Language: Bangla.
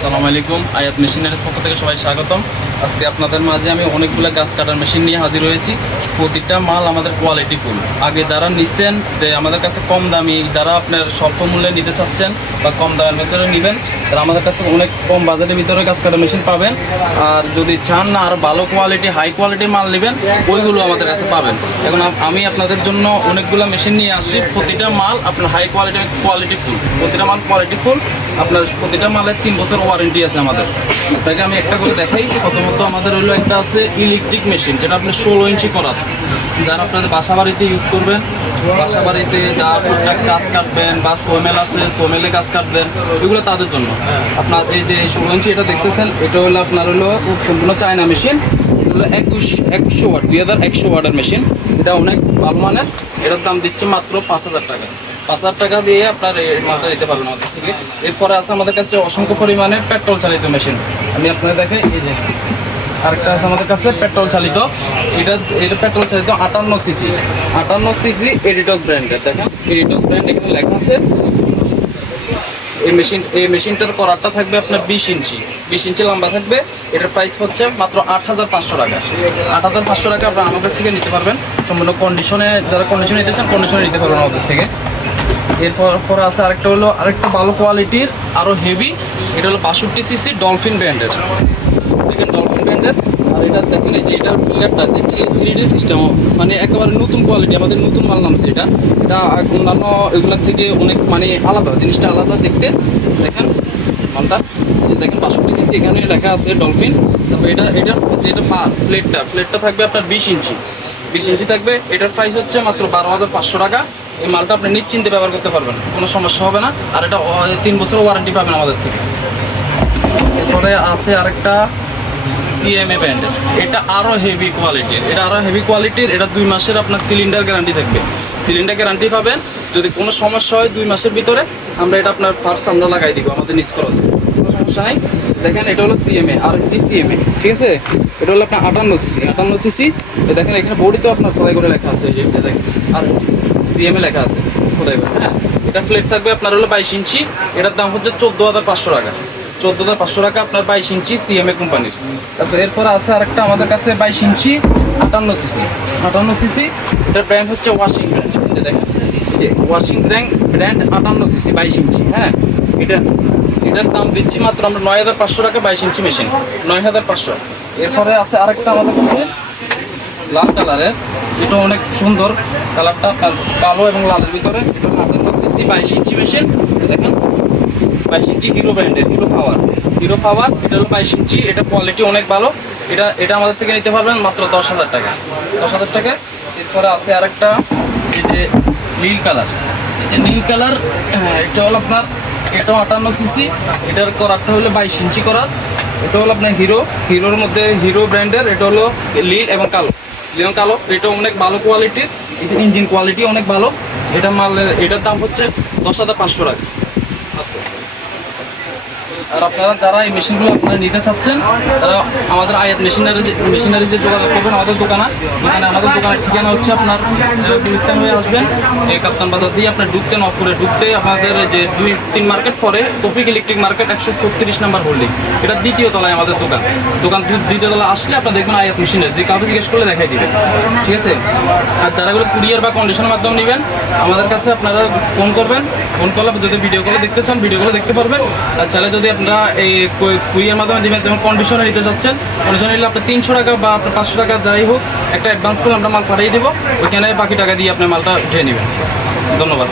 আসসালামু আলাইকুম। আয়াত মেশিনারিজ পক্ষ থেকে সবাই স্বাগতম। আজকে আপনাদের মাঝে আমি অনেকগুলো গাছ কাটার মেশিন নিয়ে হাজির হয়েছি। প্রতিটা মাল আমাদের কোয়ালিটি ফুল। আগে যারা নিচ্ছেন যে আমাদের কাছে কম দামি, যারা আপনার স্বল্প মূল্যে নিতে চাচ্ছেন বা কম দামের ভিতরে নেবেন, তারা আমাদের কাছে অনেক কম বাজেটের ভিতরে গাছ কাটার মেশিন পাবেন। আর যদি চান না আর ভালো কোয়ালিটি হাই কোয়ালিটির মাল নেবেন, ওইগুলো আমাদের কাছে পাবেন। এখন আমি আপনাদের জন্য অনেকগুলো মেশিন নিয়ে আসছি। প্রতিটা মাল আপনার হাই কোয়ালিটি ফুল, প্রতিটা মাল কোয়ালিটি ফুল। আপনার প্রতিটা মালের 3 বছর ওয়ারেন্টি আছে আমাদের। তাকে আমি একটা করে দেখাই। প্রথমত আমাদের হলো একটা আছে ইলেকট্রিক মেশিন, যেটা আপনি 16 ইঞ্চি করা, যারা আপনাদের বাসা বাড়িতে ইউজ করবেন, বাসা বাড়িতে যা টুকটাক গাছ কাটবেন বা সোমেল আছে সোমেলে গাছ কাটবেন, এগুলো তাদের জন্য। আপনার এই যে 16 ইঞ্চি এটা দেখতেছেন, এটা হলো আপনার হলো সম্পূর্ণ চায়না মেশিন। এটা হলো 2100 ওয়াট, 2100 ওয়াটের মেশিন। এটা অনেক ভালো মানের। এটার দাম দিচ্ছে মাত্র 5000 টাকা। 5000 টাকা দিয়ে আপনার এই মালটা দিতে পারবেন আমাদের থেকে। এরপরে আছে আমাদের কাছে অসংখ্য পরিমাণে পেট্রোল চালিত মেশিন। আমি আপনাদের দেখাই, এই যে আরেকটা আছে আমাদের কাছে পেট্রোল চালিত। এটা পেট্রোল চালিত 58 সিসি এডিটস ব্র্যান্ডের। দেখেন এডিটস ব্র্যান্ড এখানে লেখা আছে। এই মেশিনটার করারটা থাকবে আপনার 20 ইঞ্চি লম্বা থাকবে। এটার প্রাইস হচ্ছে মাত্র 8500 টাকা। 8500 টাকা আপনারা আমাদের থেকে নিতে পারবেন। সম্পূর্ণ কন্ডিশনে, যারা কন্ডিশনে নিতে চান কন্ডিশনে নিতে পারবেন আমাদের থেকে। এরপর আছে আরেকটা ভালো কোয়ালিটির আরও হেভি। এটা হলো 62 সিসি ডলফিন ব্র্যান্ডের। দেখেন ডলফিন ব্র্যান্ডের। আর এটা দেখেন এই যে এটার ফিল্টারটা দেখছি 3D সিস্টেম, মানে একেবারে নতুন কোয়ালিটি, আমাদের নতুন মাল নামছে এটা। এটা অন্যান্য এগুলোর থেকে অনেক মানে আলাদা, জিনিসটা আলাদা দেখতে। দেখেন মালটা দেখেন 62 সিসি এখানে লেখা আছে ডলফিন। তারপর এটার যেটা ফ্লেটটা থাকবে আপনার 20 ইঞ্চি থাকবে। এটার প্রাইস হচ্ছে মাত্র 12500 টাকা। এই মালটা আপনি নিশ্চিন্তে ব্যবহার করতে পারবেন, কোনো সমস্যা হবে না। আর এটা 3 বছর ওয়ারেন্টি পাবেন আমাদের থেকে। এরপরে আছে আরেকটা সিএমএ ব্র্যান্ডের। এটা আরও হেভি কোয়ালিটির। এটা 2 মাসের আপনার সিলিন্ডার গ্যারান্টি থাকবে। সিলিন্ডার গ্যারান্টি পাবেন। যদি কোনো সমস্যা হয় 2 মাসের ভিতরে আমরা এটা আপনার ফার্স্ট আমরা লাগাই দিব আমাদের নিজ খরচে, কোনো সমস্যা নাই। দেখেন এটা হলো সিএমএ, আর এটি সিএমএ, ঠিক আছে। এটা হলো আপনার 58 সিসি। দেখেন এখানে বডিতেও আপনার খোদাই করে লেখা আছে, এই যে দেখেন আর সিএমএ লেখা আছে খোদাই করে। হ্যাঁ, এটা ফ্লেট থাকবে আপনার হলো 22 ইঞ্চি। এটার দাম হচ্ছে 14500 টাকা। 14500 টাকা আপনার 22 ইঞ্চি সিএমএ কোম্পানির। তারপর এরপর আছে আরেকটা আমাদের কাছে 22 ইঞ্চি 58 সিসি। এটার ব্র্যান্ড হচ্ছে ওয়াশিং ব্র্যান্ড। যে দেখেন যে ওয়াশিং ব্র্যান্ড 58 সিসি 22 ইঞ্চি। হ্যাঁ, এটার দাম দিচ্ছি মাত্র আমরা 9500 টাকা 22 ইঞ্চি মেশিন, 9500। এরপরে আছে আরেকটা আমাদের কাছে লাল কালারের। এটা অনেক সুন্দর কালারটা, কালো এবং লালের ভিতরে। 58 সিসি 22 ইঞ্চি মেশিন। দেখেন 22 ইঞ্চি হিরো ব্র্যান্ডের, হিরো পাওয়ার। এটা হলো 22 ইঞ্চি। এটা কোয়ালিটি অনেক ভালো। এটা আমাদের থেকে নিতে পারবেন মাত্র 10000 টাকা। এরপরে আছে আরেকটা এই যে নীল কালার। হ্যাঁ, এটা হলো আপনার, এটাও 58 সিসি। এটার করারটা হলো 22 ইঞ্চি করার। এটা হলো আপনার হিরোর মধ্যে হিরো ব্র্যান্ডের। এটা হলো নীল এবং কালো। এটা অনেক ভালো কোয়ালিটির। ইঞ্জিন কোয়ালিটি অনেক ভালো। এটার দাম হচ্ছে 10500 টাকা। আর আপনারা যারা এই মেশিনগুলো আপনারা নিতে চাচ্ছেন, তারা আমাদের আয়াত মেশিনারিজে যোগাযোগ করবেন। আমাদের আমাদের দোকানের ঠিকানা হচ্ছে আপনার গুলিস্তান হয়ে আসবেন, এই কাপ্তান বাজার দিয়ে আপনার ঢুকতে আপনাদের যে 2-3 মার্কেট পরে তৌফিক ইলেকট্রিক মার্কেট 136 নাম্বার হোল্ডিং। এটা দ্বিতীয় তলায় আমাদের দোকান দ্বিতীয় তলা আসলে আপনার দেখবেন আয়াত মেশিনারিজ, যে কাউকে জিজ্ঞেস করলে দেখাই দিবে, ঠিক আছে। আর যারা এগুলো কুরিয়ার বা কন্ডিশনের মাধ্যমে নেবেন, আমাদের কাছে আপনারা ফোন করবেন। ফোন করলে যদি ভিডিও কলে দেখতে চান ভিডিও দেখতে পারবেন। আর চাইলে যদি আপনারা এই কুরিয়ার মাধ্যমে দেবেন, যেমন কন্ডিশনে নিতে চাচ্ছেন, কন্ডিশনে নিলে আপনার 300 টাকা বা আপনার 500 টাকা যাই হোক একটা অ্যাডভান্স করে আমরা মাল পাঠিয়ে দেবো। ওইখানে বাকি টাকা দিয়ে আপনার মালটা উঠিয়ে নেবেন। ধন্যবাদ।